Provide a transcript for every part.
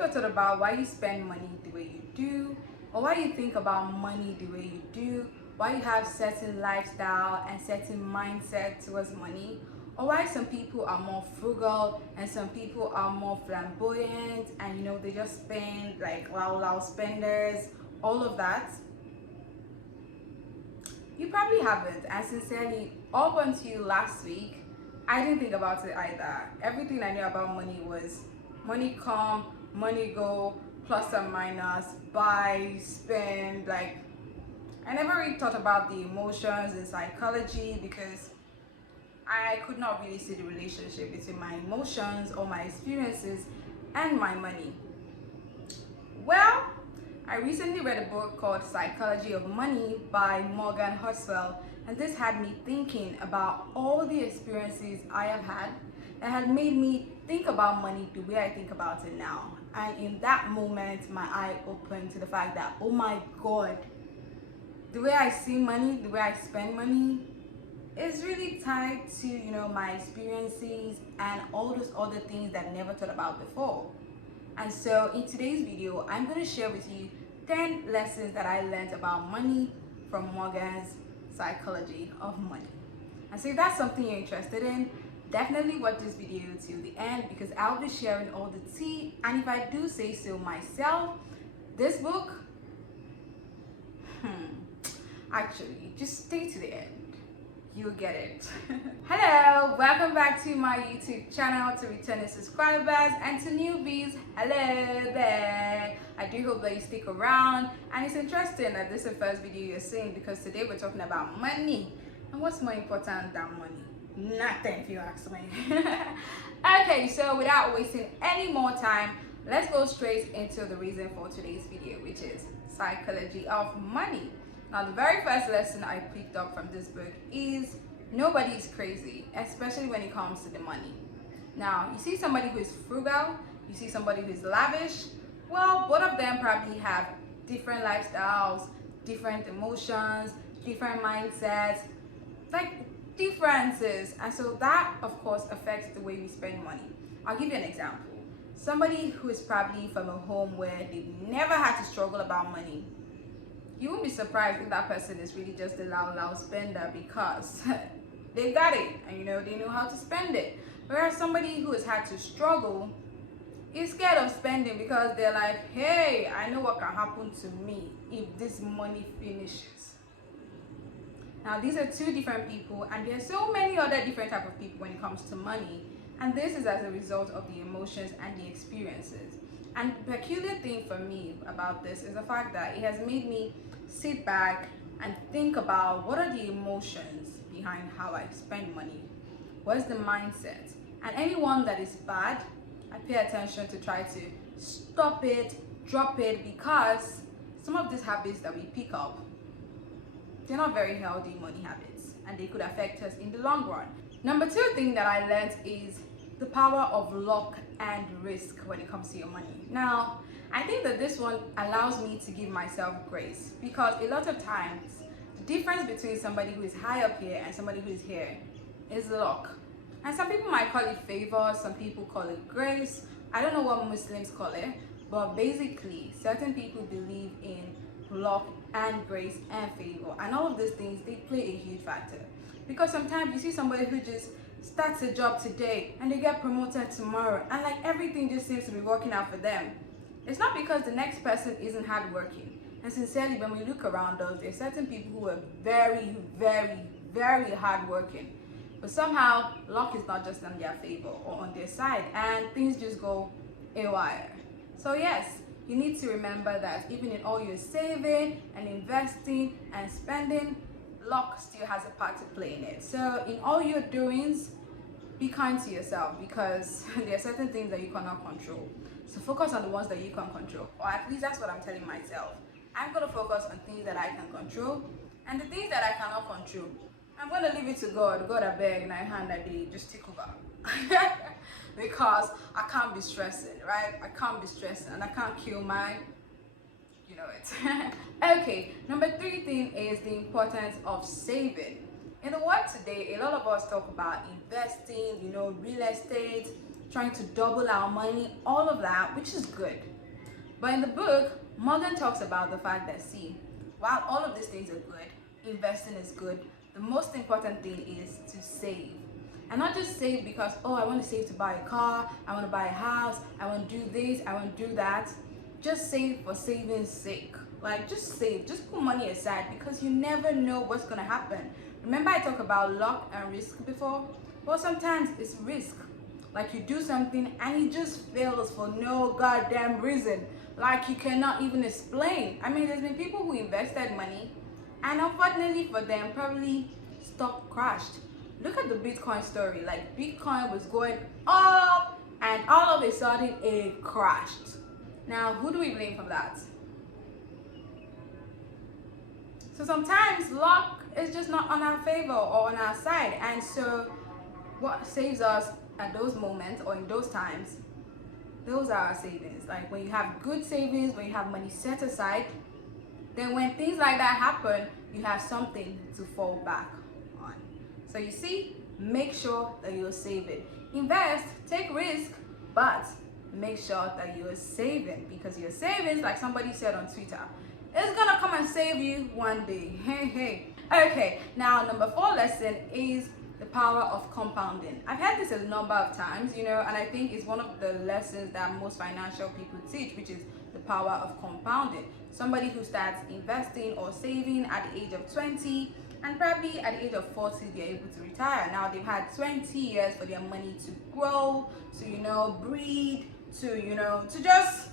ever thought about why you spend money the way you do, or why you think about money the way you do, why you have certain lifestyle and certain mindset towards money, or why some people are more frugal and some people are more flamboyant and they just spend like loud spenders, all of that? You probably haven't, and sincerely, up until last week, I didn't think about it either. Everything I knew about money was money come, money go, plus and minus, buy, spend. Like, I never really thought about the emotions and psychology because I could not really see the relationship between my emotions or my experiences and my money. Well, I recently read a book called Psychology of Money by Morgan Housel, and this had me thinking about all the experiences I have had that had made me think about money the way I think about it now. And in that moment, my eye opened to the fact that, oh my God, the way I see money, the way I spend money is really tied to, my experiences and all those other things that I never thought about before. And so in today's video, I'm going to share with you 10 lessons that I learned about money from Morgan's Psychology of Money. And so if that's something you're interested in, definitely watch this video till the end because I'll be sharing all the tea. And if I do say so myself, this book, actually, just stay to the end. You'll get it. Hello, welcome back to my YouTube channel, to returning subscribers and to newbies. Hello there. I do hope that you stick around, and it's interesting that this is the first video you're seeing because today we're talking about money. And what's more important than money? Nothing, if you ask me. Okay, so without wasting any more time, let's go straight into the reason for today's video, which is psychology of money. Now, the very first lesson I picked up from this book is nobody is crazy, especially when it comes to the money. Now, you see somebody who is frugal, you see somebody who is lavish. Well, both of them probably have different lifestyles, different emotions, different mindsets, like differences. And so that, of course, affects the way we spend money. I'll give you an example. Somebody who is probably from a home where they never had to struggle about money, you won't be surprised if that person is really just a loud spender because they got it and they know how to spend it. Whereas somebody who has had to struggle is scared of spending because they're like, hey, I know what can happen to me if this money finishes. Now, these are two different people, and there are so many other different types of people when it comes to money, and this is as a result of the emotions and the experiences. And the peculiar thing for me about this is the fact that it has made me sit back and think about what are the emotions behind how I spend money. What's the mindset? And anyone that is bad, I pay attention to try to stop it, drop it, because some of these habits that we pick up, they're not very healthy money habits and they could affect us in the long run. Number two thing that I learned is the power of luck and risk when it comes to your money. Now, I think that this one allows me to give myself grace because a lot of times the difference between somebody who is high up here and somebody who is here is luck. And some people might call it favor, some people call it grace. I don't know what Muslims call it, but basically certain people believe in luck and grace and favor, and all of these things, they play a huge factor. Because sometimes you see somebody who just starts a job today and they get promoted tomorrow and like everything just seems to be working out for them. It's not because the next person isn't hardworking. And sincerely, when we look around us, there are certain people who are very, very, very hardworking. But somehow, luck is not just on their favor or on their side, and things just go haywire. So yes, you need to remember that even in all your saving and investing and spending, luck still has a part to play in it. So in all your doings, be kind to yourself because there are certain things that you cannot control. So focus on the ones that you can control, or at least that's what I'm telling myself. I'm going to focus on things that I can control, and the things that I cannot control, I'm going to leave it to God. God, I beg, and I hand that day, just take over. Because I can't be stressing, right? I can't be stressing, and I can't kill my, it. Okay, number three thing is the importance of saving. In the world today, a lot of us talk about investing, real estate, trying to double our money, all of that, which is good. But in the book, Morgan talks about the fact that, see, while all of these things are good, investing is good, the most important thing is to save. And not just save because, oh, I want to save to buy a car, I want to buy a house, I want to do this, I want to do that. Just save for saving's sake. Like, just save, just put money aside, because you never know what's going to happen. Remember I talked about luck and risk before? Well, sometimes it's risk. Like, you do something and it just fails for no goddamn reason. Like, you cannot even explain. I mean, there's been people who invested money and unfortunately for them, probably stock crashed. Look at the Bitcoin story. Like, Bitcoin was going up and all of a sudden it crashed. Now, who do we blame for that? So sometimes luck is just not on our favor or on our side. And so what saves us at those moments or in those times, those are our savings. Like, when you have good savings, when you have money set aside, then when things like that happen, you have something to fall back on. So you see, make sure that you're saving. Invest, take risk, but make sure that you're saving, because your savings, like somebody said on Twitter, it's gonna come and save you one day. Hey. Okay, now number 4 lesson is the power of compounding. I've heard this a number of times, and I think it's one of the lessons that most financial people teach, which is the power of compounding. Somebody who starts investing or saving at the age of 20 and probably at the age of 40 they're able to retire. Now they've had 20 years for their money to grow, to breed, to just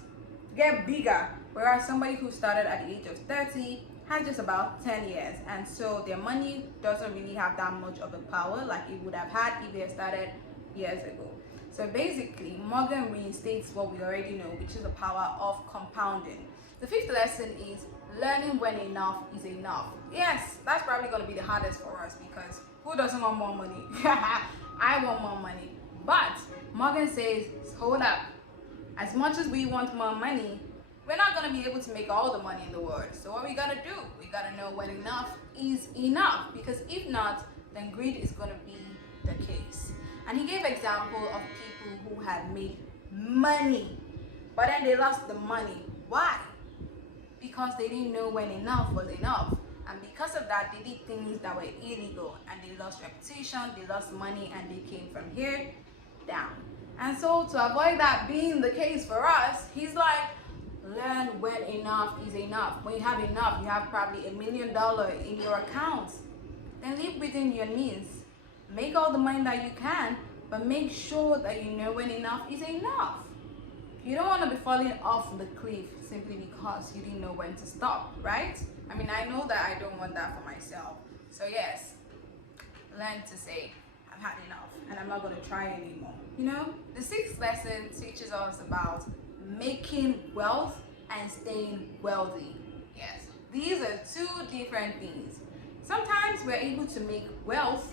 get bigger. Whereas somebody who started at the age of 30 has just about 10 years, and so their money doesn't really have that much of a power like it would have had if they had started years ago. So basically, Morgan reinstates what we already know, which is the power of compounding. The 5th lesson is learning when enough is enough. Yes, that's probably going to be the hardest for us, because who doesn't want more money? I want more money. But Morgan says, hold up. As much as we want more money, we're not going to be able to make all the money in the world. So what we got to do, we got to know when enough is enough, because if not, then greed is going to be the case. And he gave example of people who had made money, but then they lost the money. Why? Because they didn't know when enough was enough. And because of that, they did things that were illegal, and they lost reputation, they lost money, and they came from here down. And so to avoid that being the case for us, he's like, learn when enough is enough. When you have enough, you have probably $1 million in your account, then live within your means. Make all the money that you can, but make sure that you know when enough is enough. You don't want to be falling off the cliff simply because you didn't know when to stop, right? I mean, I know that I don't want that for myself. So yes, learn to say, I've had enough and I'm not going to try anymore. The 6th lesson teaches us about making wealth and staying wealthy. Yes, these are 2 different things. Sometimes we're able to make wealth,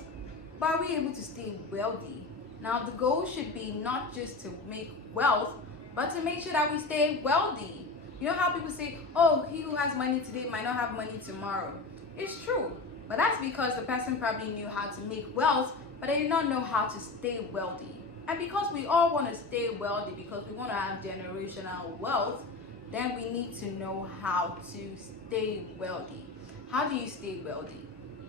but are we able to stay wealthy? Now the goal should be not just to make wealth, but to make sure that we stay wealthy. You know how people say, oh, he who has money today might not have money tomorrow. It's true, but that's because the person probably knew how to make wealth, but they did not know how to stay wealthy. And because we all want to stay wealthy, because we want to have generational wealth, then we need to know how to stay wealthy. How do you stay wealthy?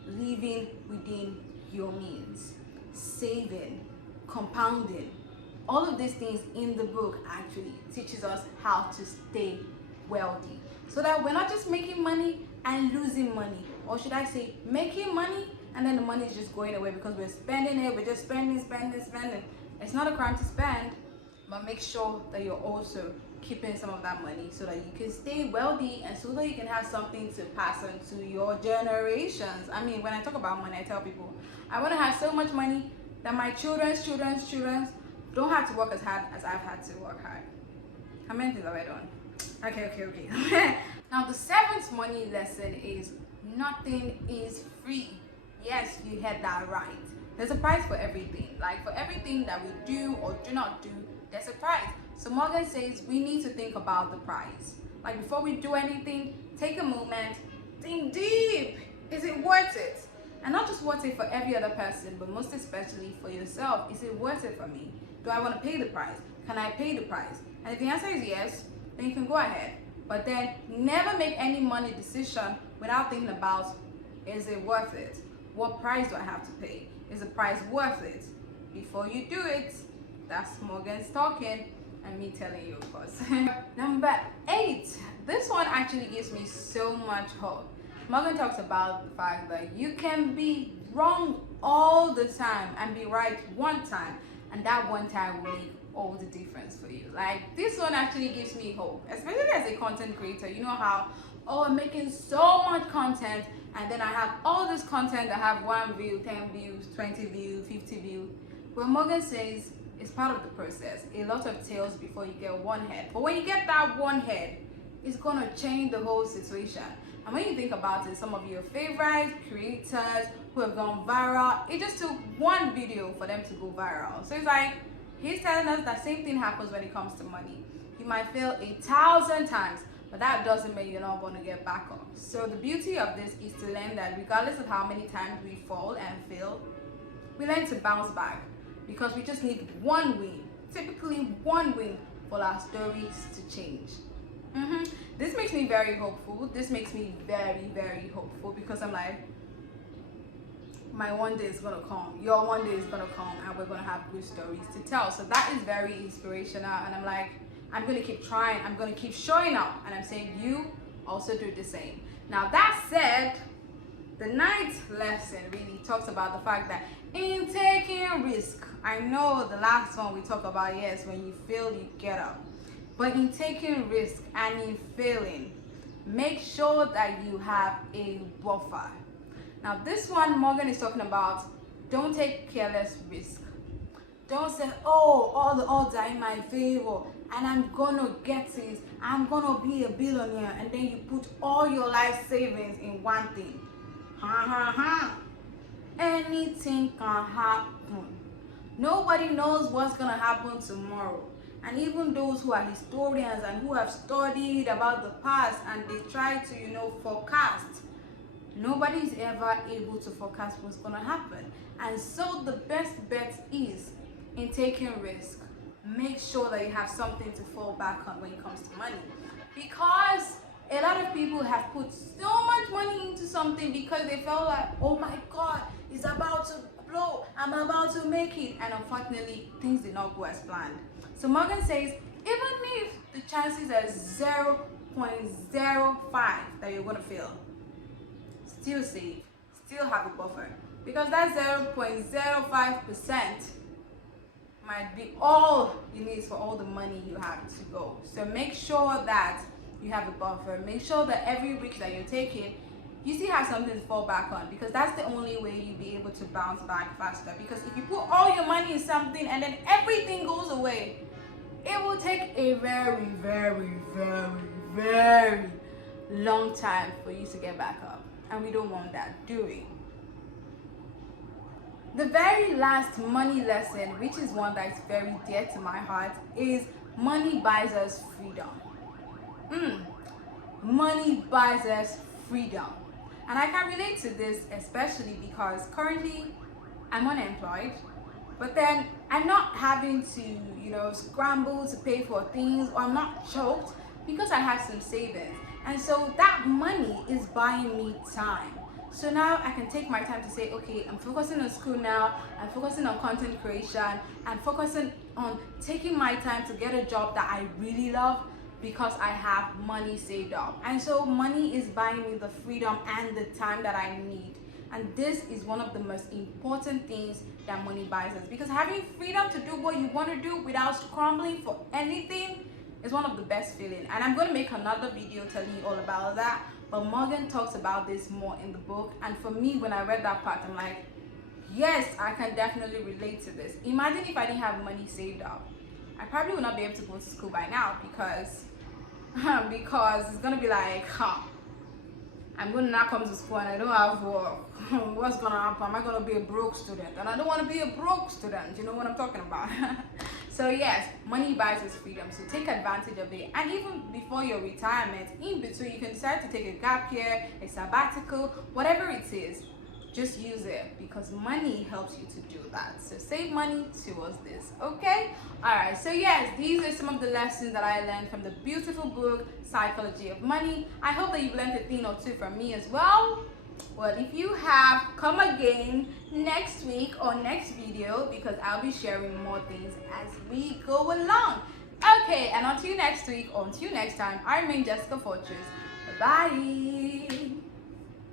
Living within your means, saving, compounding. All of these things in the book actually teaches us how to stay wealthy, so that we're not just making money and losing money, or should I say making money and then the money is just going away because we're spending it, we're just spending. It's not a crime to spend, but make sure that you're also keeping some of that money so that you can stay wealthy and so that you can have something to pass on to your generations. I mean, when I talk about money, I tell people I want to have so much money that my children's don't have to work as hard as I've had to work hard. How many things have I done? Okay. Now the 7th money lesson is nothing is free. Yes, you heard that right. There's a price for everything. Like, for everything that we do or do not do, there's a price. So Morgan says we need to think about the price. Like, before we do anything, take a moment, think deep. Is it worth it? And not just worth it for every other person, but most especially for yourself. Is it worth it for me? Do I want to pay the price? Can I pay the price? And if the answer is yes, then you can go ahead. But then never make any money decision without thinking about, is it worth it? What price do I have to pay? Is the price worth it? Before you do it, that's Morgan's talking and me telling you, of course. Number 8. This one actually gives me so much hope. Morgan talks about the fact that you can be wrong all the time and be right one time, and that one time will make all the difference for you. Like, this one actually gives me hope, especially as a content creator. You know how, oh, I'm making so much content, and then I have all this content that have 1 view, 10 views, 20 views, 50 views. But Morgan says it's part of the process. A lot of tails before you get one head. But when you get that one head, it's gonna change the whole situation. And when you think about it, some of your favorite creators who have gone viral, it just took one video for them to go viral. So it's like, he's telling us that same thing happens when it comes to money. You might fail 1,000 times, but that doesn't mean you're not going to get back up. So the beauty of this is to learn that regardless of how many times we fall and fail, we learn to bounce back, because we just need one win, typically one win, for our stories to change. This makes me very hopeful. This makes me very, very hopeful, because I'm like, my one day is gonna come, your one day is gonna come, and we're gonna have good stories to tell. So that is very inspirational, and I'm like, I'm gonna keep trying, I'm gonna keep showing up, and I'm saying you also do the same. Now that said, the 9th lesson really talks about the fact that in taking risk, I know the last one we talked about, yes, when you fail you get up, but in taking risk and in failing, make sure that you have a buffer. Now this one, Morgan is talking about, don't take careless risk. Don't say, oh, all the odds are in my favor and I'm gonna get this, I'm gonna be a billionaire, and then you put all your life savings in one thing. Anything can happen. Nobody knows what's gonna happen tomorrow. And even those who are historians and who have studied about the past and they try to, forecast, nobody's ever able to forecast what's going to happen. And so the best bet is in taking risk. Make sure that you have something to fall back on when it comes to money, because a lot of people have put so much money into something because they felt like, oh my god, it's about to blow, I'm about to make it, and unfortunately things did not go as planned. So Morgan says, even if the chances are 0.05 that you're going to fail, still save, still have a buffer, because that 0.05% might be all you need for all the money you have to go. So make sure that you have a buffer. Make sure that every risk that you're taking, you still have something to fall back on, because that's the only way you'll be able to bounce back faster. Because if you put all your money in something and then everything goes away, it will take a very, very, very, very long time for you to get back up. And we don't want that, do we? The very last money lesson, which is one that's very dear to my heart, is money buys us freedom. Money buys us freedom. And I can relate to this especially because currently I'm unemployed, but then I'm not having to, scramble to pay for things, or I'm not choked because I have some savings. And so that money is buying me time. So now I can take my time to say, okay, I'm focusing on school now, I'm focusing on content creation, I'm focusing on taking my time to get a job that I really love because I have money saved up. And so money is buying me the freedom and the time that I need. And this is one of the most important things that money buys us, because having freedom to do what you want to do without scrambling for anything is one of the best feelings. And I'm going to make another video telling you all about that, but Morgan talks about this more in the book. And for me, when I read that part, I'm like, yes, I can definitely relate to this. Imagine if I didn't have money saved up. I probably would not be able to go to school by now, because it's going to be like, I'm going to not come to school and I don't have work. What's going to happen? Am I going to be a broke student? And I don't want to be a broke student. You know what I'm talking about? So yes, money buys us freedom. So take advantage of it. And even before your retirement, in between, you can decide to take a gap year, a sabbatical, whatever it is. just use it, because money helps you to do that. So save money towards this, okay? All right, so yes, these are some of the lessons that I learned from the beautiful book Psychology of Money. I hope that you've learned a thing or two from me as well. Well, if you have, come again next week or next video, because I'll be sharing more things as we go along. Okay, and until next week, or until next time, I remain Jessica Fortress. Bye.